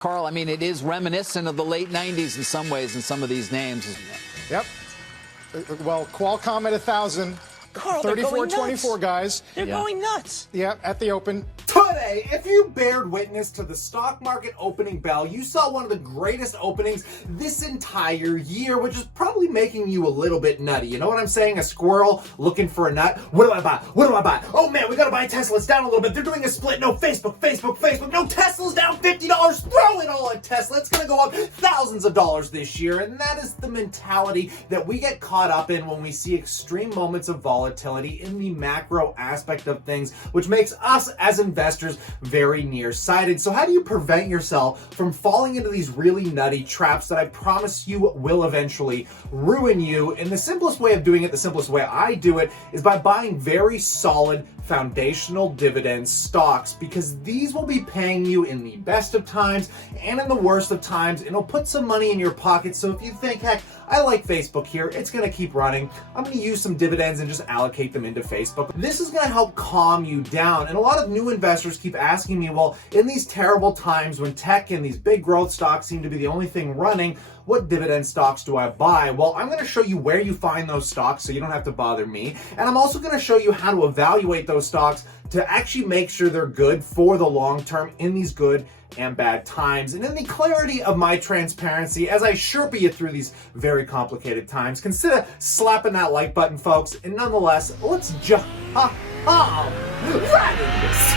Carl, I mean, it is reminiscent of the late 90s in some ways in some of these names. Yep. Well, Qualcomm at 1,000. Carl, 34.24, guys. They're going nuts. Yeah, at the open. Today, if you bared witness to the stock market opening bell, you saw one of the greatest openings this entire year, which is probably making you a little bit nutty. You know what I'm saying? A squirrel looking for a nut. What do I buy? What do I buy? Oh man, we gotta buy Tesla. It's down a little bit. They're doing a split. No, Facebook. No, Tesla's down $50. Throw it all at Tesla. It's gonna go up thousands of dollars this year. And that is the mentality that we get caught up in when we see extreme moments of volatility in the macro aspect of things, which makes us as investors very nearsighted. So how do you prevent yourself from falling into these really nutty traps that I promise you will eventually ruin you? And the simplest way of doing it, the simplest way I do it, is by buying very solid foundational dividend stocks, because these will be paying you in the best of times and in the worst of times, and it'll put some money in your pocket. So if you think, heck, I like Facebook here, it's going to keep running, I'm going to use some dividends and just allocate them into Facebook. This is going to help calm you down. And a lot of new investors keep asking me, well, in these terrible times when tech and these big growth stocks seem to be the only thing running, what dividend stocks do I buy? Well, I'm going to show you where you find those stocks so you don't have to bother me. And I'm also going to show you how to evaluate those stocks to actually make sure they're good for the long term in these good and bad times. And in the clarity of my transparency, as I Sherpa you through these very complicated times, consider slapping that like button, folks. And nonetheless, let's jump right into this.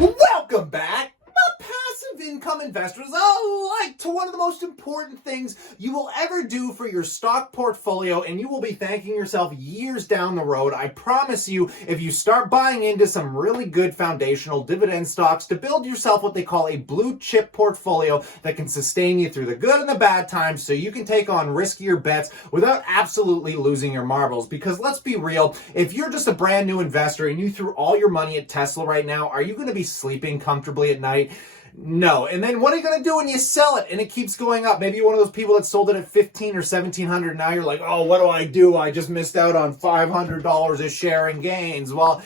Welcome back, my passive income investors alike, to one of the most important things you will ever do for your stock portfolio, and you will be thanking yourself years down the road. I promise you, if you start buying into some really good foundational dividend stocks to build yourself what they call a blue chip portfolio that can sustain you through the good and the bad times, so you can take on riskier bets without absolutely losing your marbles. Because let's be real, if you're just a brand new investor and you threw all your money at Tesla right now, are you going to be sleeping comfortably at night? No. And then what are you going to do when you sell it and it keeps going up? Maybe you're one of those people that sold it at $1,500 or $1,700. Now you're like, oh, what do I do? I just missed out on $500 a share in gains. Well,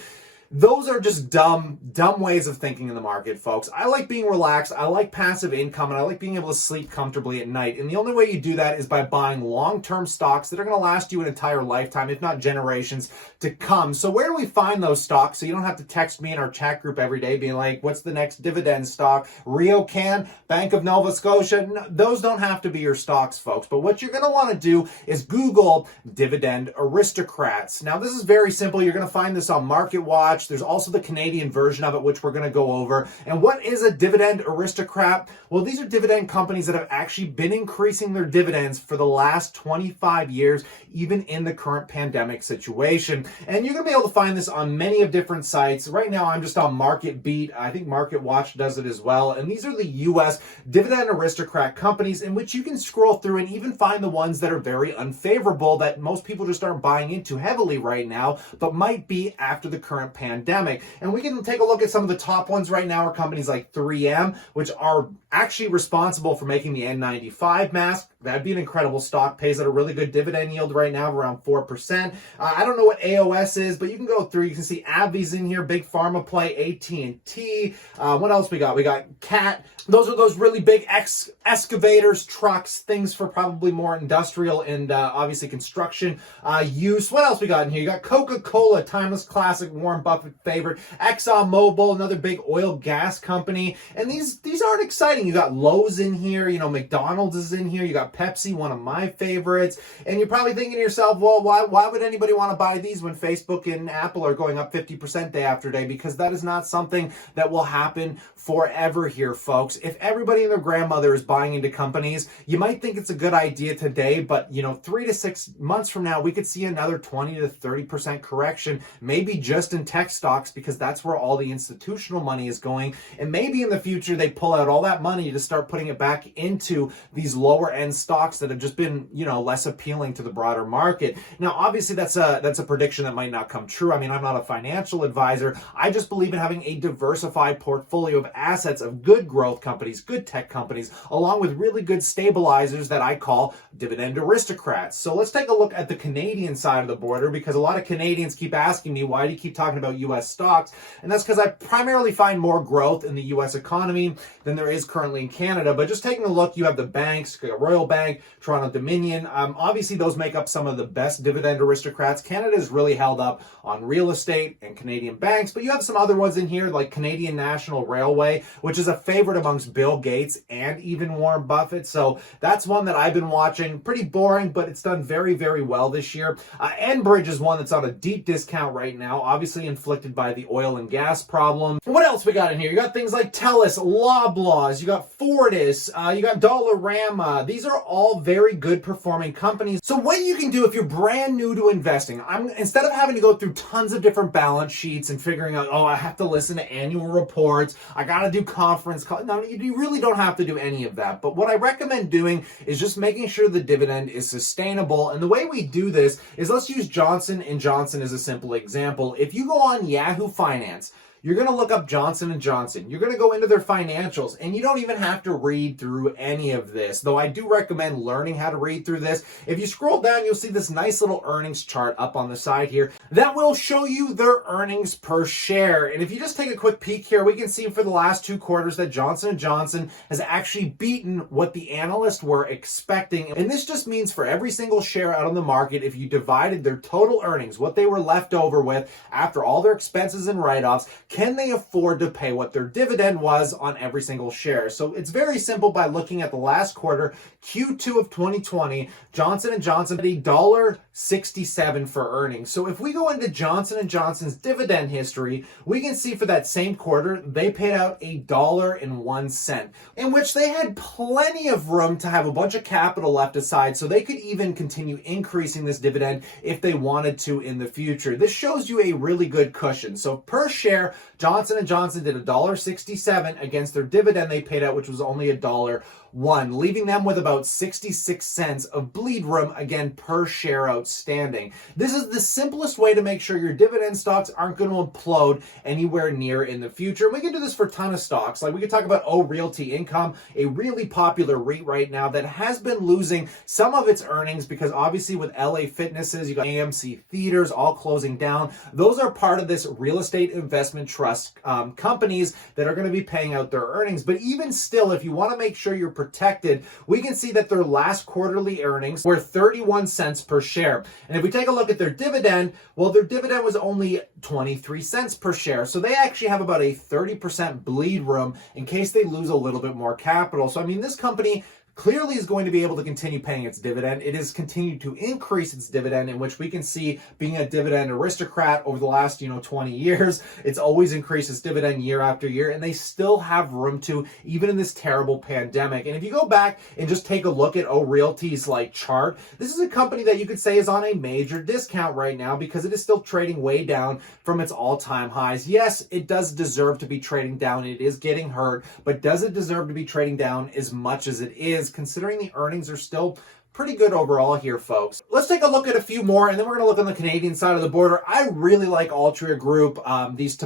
those are just dumb ways of thinking in the market, folks. I like being relaxed. I like passive income, and I like being able to sleep comfortably at night. And the only way you do that is by buying long-term stocks that are going to last you an entire lifetime, if not generations to come. So where do we find those stocks so you don't have to text me in our chat group every day being like, what's the next dividend stock? RioCan, Bank of Nova Scotia? No, those don't have to be your stocks, folks. But what you're going to want to do is Google Dividend Aristocrats. Now, this is very simple. You're going to find this on MarketWatch. There's also the Canadian version of it, which we're going to go over. And what is a dividend aristocrat? Well, these are dividend companies that have actually been increasing their dividends for the last 25 years, even in the current pandemic situation. And you're going to be able to find this on many of different sites. Right now, I'm just on MarketBeat. I think MarketWatch does it as well. And these are the U.S. dividend aristocrat companies in which you can scroll through and even find the ones that are very unfavorable that most people just aren't buying into heavily right now, but might be after the current pandemic. And we can take a look at some of the top ones right now are companies like 3M, which are actually responsible for making the N95 mask. That'd be an incredible stock, pays at a really good dividend yield right now of around 4%. I don't know what AOS is, but you can go through. You can see AbbVie's in here, big pharma play, AT&T. What else we got? We got CAT. Those are those really big excavators, trucks, things for probably more industrial and obviously construction use. What else we got in here? You got Coca-Cola, timeless classic, Warren Buffett favorite. ExxonMobil, another big oil gas company. And these aren't exciting. You got Lowe's in here. You know, McDonald's is in here. You got Pepsi, one of my favorites. And you're probably thinking to yourself, well, why would anybody want to buy these when Facebook and Apple are going up 50% day after day? Because that is not something that will happen forever here, folks. If everybody and their grandmother is buying into companies, you might think it's a good idea today, but 3 to 6 months from now, we could see another 20 to 30% correction, maybe just in tech tech stocks because that's where all the institutional money is going. And maybe in the future, they pull out all that money to start putting it back into these lower end stocks that have just been, less appealing to the broader market. Now, obviously, that's a prediction that might not come true. I mean, I'm not a financial advisor. I just believe in having a diversified portfolio of assets of good growth companies, good tech companies, along with really good stabilizers that I call Dividend Aristocrats. So let's take a look at the Canadian side of the border, because a lot of Canadians keep asking me, why do you keep talking about U.S. stocks? And that's because I primarily find more growth in the U.S. economy than there is currently in Canada. But just taking a look, you have the banks, Royal Bank, Toronto Dominion. Obviously, those make up some of the best Dividend Aristocrats. Canada is really held up on real estate and Canadian banks, but you have some other ones in here like Canadian National Railway, which is a favorite amongst Bill Gates and even Warren Buffett. So that's one that I've been watching. Pretty boring, but it's done very, very well this year. Enbridge is one that's on a deep discount right now, obviously inflicted by the oil and gas problem. What else we got in here? You got things like TELUS, Loblaws, you got Fortis, you got Dollarama. These are all very good performing companies. So what you can do if you're brand new to investing, instead of having to go through tons of different balance sheets and figuring out, I have to listen to annual reports, I got to do conference calls. No, you really don't have to do any of that. But what I recommend doing is just making sure the dividend is sustainable. And the way we do this is, let's use Johnson & Johnson as a simple example. If you go on Yahoo Finance, you're going to look up Johnson & Johnson. You're going to go into their financials, and you don't even have to read through any of this, though I do recommend learning how to read through this. If you scroll down, you'll see this nice little earnings chart up on the side here that will show you their earnings per share. And if you just take a quick peek here, we can see for the last 2 quarters that Johnson & Johnson has actually beaten what the analysts were expecting. And this just means for every single share out on the market, if you divided their total earnings, what they were left over with after all their expenses and write-offs, can they afford to pay what their dividend was on every single share? So it's very simple. By looking at the last quarter, Q2 of 2020, Johnson & Johnson had $1.67 for earnings. So if we go into Johnson & Johnson's dividend history, we can see for that same quarter, they paid out $1.01, in which they had plenty of room to have a bunch of capital left aside, so they could even continue increasing this dividend if they wanted to in the future. This shows you a really good cushion. So per share, Johnson & Johnson did $1.67 against their dividend they paid out, which was only $1.01, leaving them with about 66 cents of bleed room, again, per share outstanding. This is the simplest way to make sure your dividend stocks aren't going to implode anywhere near in the future. We can do this for a ton of stocks. Like we could talk about Realty Income, a really popular REIT right now that has been losing some of its earnings because obviously with LA Fitnesses, you got AMC Theaters all closing down. Those are part of this real estate investment trust companies that are going to be paying out their earnings. But even still, if you want to make sure you're protected, we can see that their last quarterly earnings were 31 cents per share. And if we take a look at their dividend, well, their dividend was only 23 cents per share. So they actually have about a 30% bleed room in case they lose a little bit more capital. So, I mean, this company clearly is going to be able to continue paying its dividend. It has continued to increase its dividend, in which we can see being a dividend aristocrat over the last, 20 years, it's always increased its dividend year after year, and they still have room to, even in this terrible pandemic. And if you go back and just take a look at Realty's chart, this is a company that you could say is on a major discount right now because it is still trading way down from its all-time highs. Yes, it does deserve to be trading down. It is getting hurt, but does it deserve to be trading down as much as it is, considering the earnings are still pretty good overall here, folks? Let's take a look at a few more, and then we're going to look on the Canadian side of the border. I really like Altria Group, these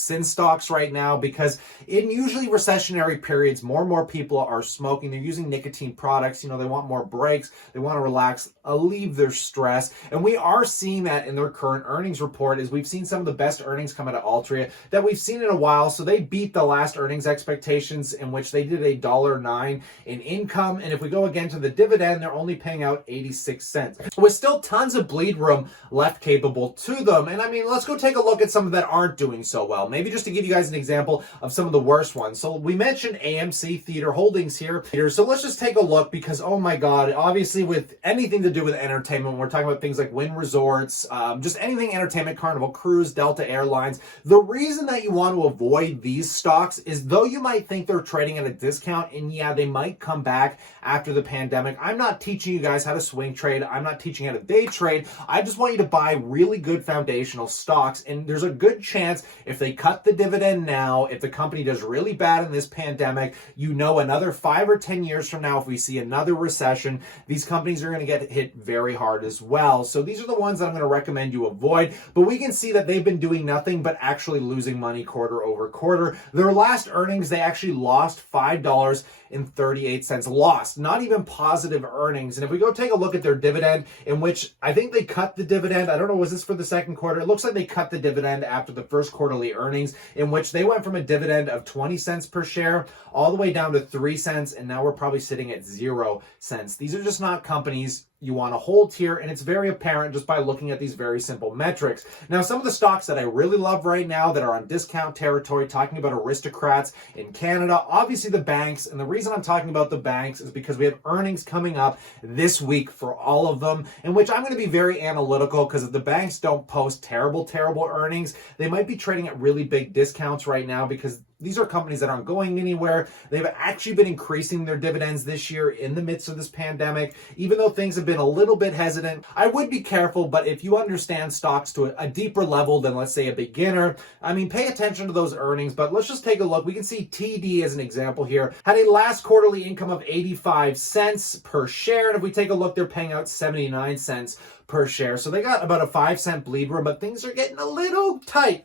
sin stocks right now, because in usually recessionary periods, more and more people are smoking. They're using nicotine products. They want more breaks. They want to relax, alleviate their stress. And we are seeing that in their current earnings report, as we've seen some of the best earnings come out of Altria that we've seen in a while. So they beat the last earnings expectations, in which they did $1.09 in income. And if we go again to the dividend, they're only paying out 86 cents, with still tons of bleed room left capable to them. And I mean, let's go take a look at some that aren't doing so well. Maybe just to give you guys an example of some of the worst ones. So we mentioned AMC Theater Holdings here. So let's just take a look, because, oh my God, obviously with anything to do with entertainment, we're talking about things like Wynn Resorts, just anything entertainment, Carnival Cruise, Delta Airlines. The reason that you want to avoid these stocks is, though you might think they're trading at a discount, and yeah, they might come back after the pandemic, I'm not teaching you guys how to swing trade. I'm not teaching how to day trade. I just want you to buy really good foundational stocks. And there's a good chance if they cut the dividend now, if the company does really bad in this pandemic, another 5 or 10 years from now, if we see another recession, these companies are going to get hit very hard as well. So these are the ones that I'm going to recommend you avoid. But we can see that they've been doing nothing but actually losing money quarter over quarter. Their last earnings, they actually lost $5.38. Lost, not even positive earnings. And if we go take a look at their dividend, in which I think they cut the dividend, I don't know, was this for the second quarter? It looks like they cut the dividend after the first quarterly earnings, in which they went from a dividend of 20 cents per share all the way down to 3 cents, and now we're probably sitting at 0 cents. These are just not companies you want to hold here, and it's very apparent just by looking at these very simple metrics. Now, some of the stocks that I really love right now that are on discount territory, talking about aristocrats in Canada, obviously the banks, and the reason I'm talking about the banks is because we have earnings coming up this week for all of them, in which I'm going to be very analytical, because if the banks don't post terrible earnings, they might be trading at really big discounts right now, because these are companies that aren't going anywhere. They've actually been increasing their dividends this year in the midst of this pandemic, even though things have been a little bit hesitant. I would be careful, but if you understand stocks to a deeper level than, let's say, a beginner, pay attention to those earnings. But let's just take a look. We can see TD as an example here had a last quarterly income of 85 cents per share. And if we take a look, they're paying out 79 cents per share. So they got about a 5-cent bleed room, but things are getting a little tight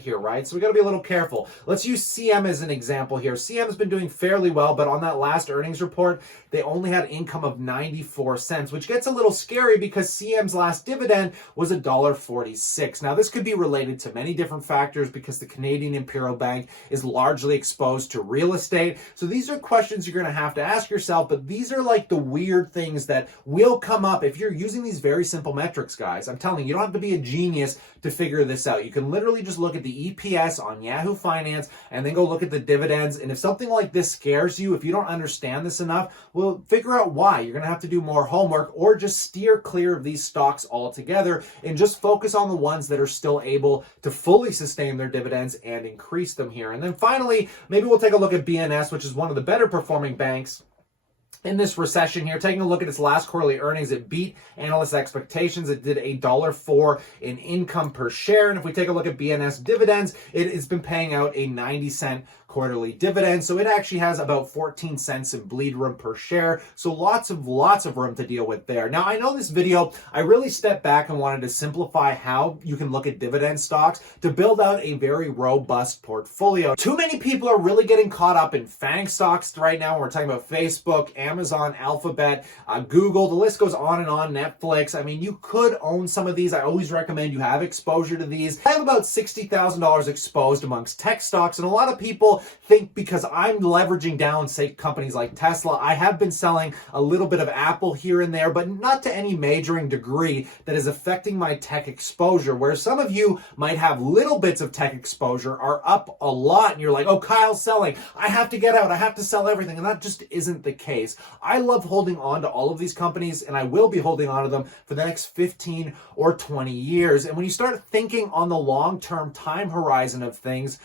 here, right? So we got to be a little careful. Let's use CM as an example here. CM has been doing fairly well, but on that last earnings report, they only had income of 94 cents, which gets a little scary because CM's last dividend was $1.46. Now, this could be related to many different factors because the Canadian Imperial Bank is largely exposed to real estate. So these are questions you're going to have to ask yourself, but these are like the weird things that will come up if you're using these very simple metrics, guys. I'm telling you, you don't have to be a genius to figure this out. You can literally just look at the EPS on Yahoo Finance and then go look at the dividends. And if something like this scares you, if you don't understand this enough, well, figure out why. You're going to have to do more homework or just steer clear of these stocks altogether and just focus on the ones that are still able to fully sustain their dividends and increase them here. And then finally, maybe we'll take a look at BNS, which is one of the better performing banks in this recession here. Taking a look at its last quarterly earnings, it beat analyst expectations. It did $1.04 in income per share. And if we take a look at BNS dividends, it's been paying out a 90-cent quarterly dividend. So it actually has about 14 cents in bleed room per share. So lots of room to deal with there. Now, I know this video, I really stepped back and wanted to simplify how you can look at dividend stocks to build out a very robust portfolio. Too many people are really getting caught up in FANG stocks right now. We're talking about Facebook, Amazon, Alphabet, Google, the list goes on and on, Netflix. You could own some of these. I always recommend you have exposure to these. I have about $60,000 exposed amongst tech stocks, and a lot of people think because I'm leveraging down, say, companies like Tesla, I have been selling a little bit of Apple here and there, but not to any majoring degree that is affecting my tech exposure, where some of you might have little bits of tech exposure, are up a lot, and you're like, oh, Kyle's selling, I have to get out, I have to sell everything, and that just isn't the case. I love holding on to all of these companies, and I will be holding on to them for the next 15 or 20 years. And when you start thinking on the long-term time horizon of things,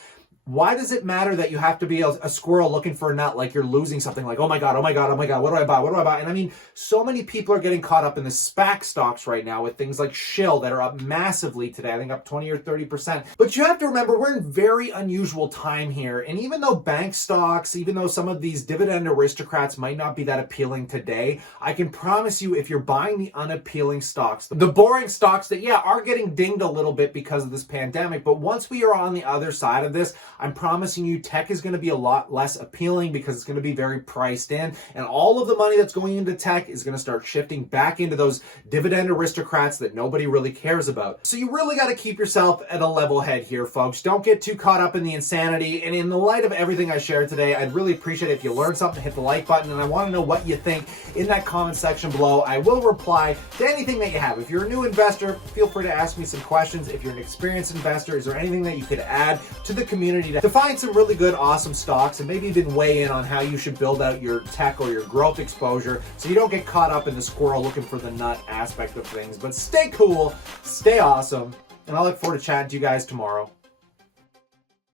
why does it matter that you have to be a squirrel looking for a nut, like you're losing something, like, oh my God, what do I buy? And so many people are getting caught up in the SPAC stocks right now with things like Shill that are up massively today, I think up 20 or 30%. But you have to remember, we're in very unusual time here. And even though bank stocks, even though some of these dividend aristocrats might not be that appealing today, I can promise you, if you're buying the unappealing stocks, the boring stocks that, are getting dinged a little bit because of this pandemic, but once we are on the other side of this, I'm promising you tech is going to be a lot less appealing because it's going to be very priced in. And all of the money that's going into tech is going to start shifting back into those dividend aristocrats that nobody really cares about. So you really got to keep yourself at a level head here, folks. Don't get too caught up in the insanity. And in the light of everything I shared today, I'd really appreciate it if you learned something, hit the like button. And I want to know what you think in that comment section below. I will reply to anything that you have. If you're a new investor, feel free to ask me some questions. If you're an experienced investor, is there anything that you could add to the community to find some really good, awesome stocks, and maybe even weigh in on how you should build out your tech or your growth exposure so you don't get caught up in the squirrel looking for the nut aspect of things. But stay cool, stay awesome, and I look forward to chatting to you guys tomorrow.